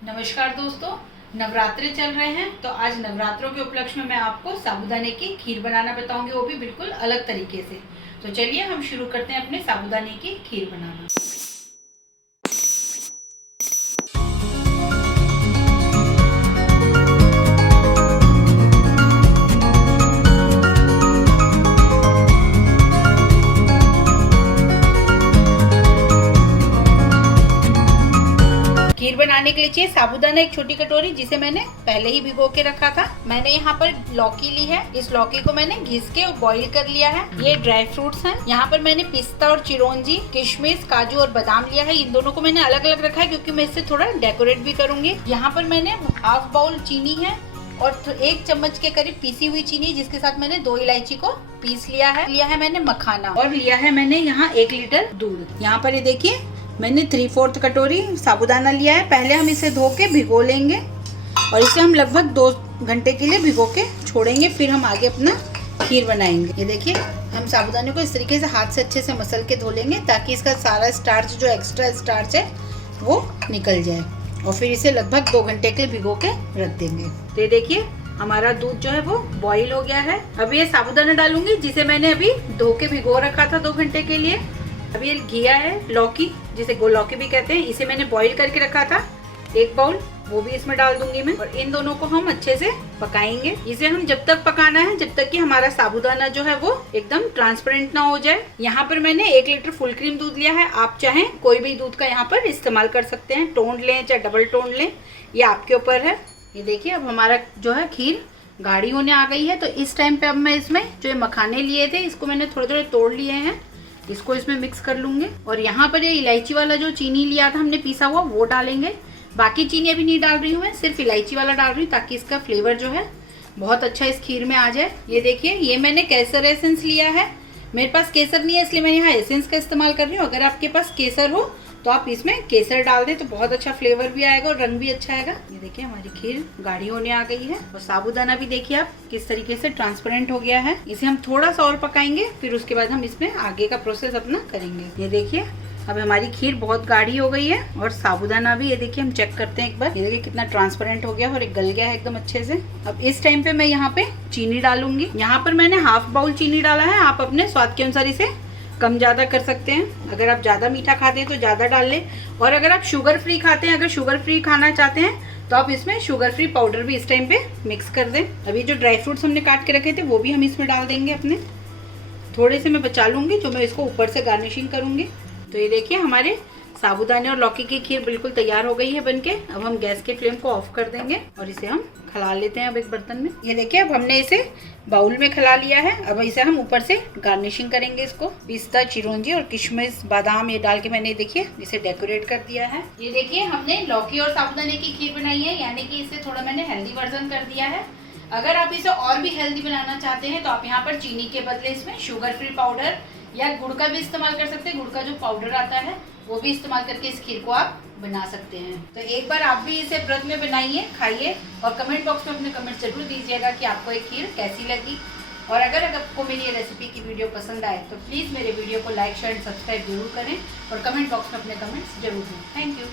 नमस्कार दोस्तों, नवरात्रे चल रहे हैं तो आज नवरात्रों के उपलक्ष्य में मैं आपको साबूदाने की खीर बनाना बताऊंगी, वो भी बिल्कुल अलग तरीके से। तो चलिए हम शुरू करते हैं अपने साबूदाने की खीर बनाना। खीर बनाने के लिए चाहिए साबूदाना एक छोटी कटोरी, जिसे मैंने पहले ही भिगो के रखा था। मैंने यहाँ पर लौकी ली है, इस लौकी को मैंने घिस के बॉईल कर लिया है। ये ड्राई फ्रूट्स हैं। यहाँ पर मैंने पिस्ता और चिरौंजी, किशमिश, काजू और बादाम लिया है। इन दोनों को मैंने अलग अलग रखा है क्योंकि मैं इससे थोड़ा डेकोरेट भी करूंगी। यहाँ पर मैंने हाफ बाउल चीनी है और 1 चम्मच के करीब पीसी हुई चीनी, जिसके साथ मैंने 2 इलायची को पीस लिया है मैंने मखाना, और लिया है मैंने यहाँ 1 लीटर दूध। यहाँ पर ये देखिए मैंने 3/4 कटोरी साबूदाना लिया है। पहले हम इसे धो के भिगो लेंगे और इसे हम लगभग 2 घंटे के लिए भिगो के छोड़ेंगे, फिर हम आगे अपना खीर बनाएंगे। ये देखिए हम साबूदाने को इस तरीके से हाथ से अच्छे से मसल के धो लेंगे ताकि इसका सारा स्टार्च, जो एक्स्ट्रा स्टार्च है, वो निकल जाए, और फिर इसे लगभग 2 घंटे के लिए भिगो के रख देंगे। तो ये देखिए हमारा दूध जो है वो बॉईल हो गया है। अभी ये साबूदाना डालूंगी जिसे मैंने अभी धो के भिगो रखा था 2 घंटे के लिए। अभी ये घिया है, लौकी जिसे गोल लौकी भी कहते हैं, इसे मैंने बॉईल करके रखा था 1 बाउल, वो भी इसमें डाल दूंगी मैं। और इन दोनों को हम अच्छे से पकाएंगे। इसे हम जब तक पकाना है जब तक कि हमारा साबूदाना जो है वो एकदम ट्रांसपेरेंट ना हो जाए। यहाँ पर मैंने 1 लीटर फुल क्रीम दूध लिया है। आप चाहें कोई भी दूध का यहाँ पर इस्तेमाल कर सकते हैं, टोंड लें चाहे डबल टोंड लें, ये आपके ऊपर है। ये देखिए अब हमारा जो है खीर गाढ़ी होने आ गई है। तो इस टाइम पे अब मैं इसमें जो ये मखाने लिए थे इसको मैंने थोड़े थोड़े तोड़ लिए हैं, इसको इसमें मिक्स कर लूंगे। और यहाँ पर ये इलायची वाला जो चीनी लिया था हमने पिसा हुआ, वो डालेंगे। बाकी चीनी अभी नहीं डाल रही हूँ मैं, सिर्फ इलायची वाला डाल रही हूँ ताकि इसका फ्लेवर जो है बहुत अच्छा इस खीर में आ जाए। ये देखिए ये मैंने केसर एसेंस लिया है। मेरे पास केसर नहीं है इसलिए मैं यहाँ एसेंस का इस्तेमाल कर रही हूँ। अगर आपके पास केसर हो तो आप इसमें केसर डाल दें तो बहुत अच्छा फ्लेवर भी आएगा और रंग भी अच्छा आएगा। ये देखिए हमारी खीर गाढ़ी होने आ गई है और साबूदाना भी देखिए आप किस तरीके से ट्रांसपेरेंट हो गया है। इसे हम थोड़ा सा और पकाएंगे, फिर उसके बाद हम इसमें आगे का प्रोसेस अपना करेंगे। ये देखिए अब हमारी खीर बहुत गाढ़ी हो गई है और साबूदाना भी, ये देखिए हम चेक करते हैं एक बार, ये देखिए कितना ट्रांसपेरेंट हो गया और एक गल गया है एकदम अच्छे से। अब इस टाइम पे मैं यहाँ पे चीनी डालूंगी। यहाँ पर मैंने हाफ बाउल चीनी डाला है, आप अपने स्वाद के अनुसार इसे कम ज़्यादा कर सकते हैं। अगर आप ज़्यादा मीठा खाते हैं तो ज़्यादा डाल लें, और अगर आप शुगर फ्री खाते हैं, अगर शुगर फ्री खाना चाहते हैं तो आप इसमें शुगर फ्री पाउडर भी इस टाइम पे मिक्स कर दें। अभी जो ड्राई फ्रूट्स हमने काट के रखे थे वो भी हम इसमें डाल देंगे अपने। थोड़े से मैं बचा लूँगी जो मैं इसको ऊपर से गार्निशिंग करूँगी। तो ये देखिए हमारे साबूदाने और लौकी की खीर बिल्कुल तैयार हो गई है बनके। अब हम गैस के फ्लेम को ऑफ कर देंगे और इसे हम खिला लेते हैं अब एक बर्तन में। ये देखिए अब हमने इसे बाउल में खिला लिया है। अब इसे हम ऊपर से गार्निशिंग करेंगे। इसको पिस्ता, चिरौंजी और किशमिश, बादाम ये डाल के मैंने देखिए इसे डेकोरेट कर दिया है। ये देखिए हमने लौकी और साबूदाने की खीर बनाई है, यानी कि इसे थोड़ा मैंने हेल्दी वर्जन कर दिया है। अगर आप इसे और भी हेल्दी बनाना चाहते हैं तो आप यहाँ पर चीनी के बदले इसमें शुगर फ्री पाउडर या गुड़ का भी इस्तेमाल कर सकते हैं। गुड़ का जो पाउडर आता है वो भी इस्तेमाल करके इस खीर को आप बना सकते हैं। तो एक बार आप भी इसे व्रत में बनाइए, खाइए और कमेंट बॉक्स में अपने कमेंट जरूर दीजिएगा कि आपको ये खीर कैसी लगी। और अगर आपको मेरी ये रेसिपी की वीडियो पसंद आए तो प्लीज़ मेरे वीडियो को लाइक, शेयर एंड सब्सक्राइब जरूर करें और कमेंट बॉक्स में अपने कमेंट्स जरूर दें। Thank you.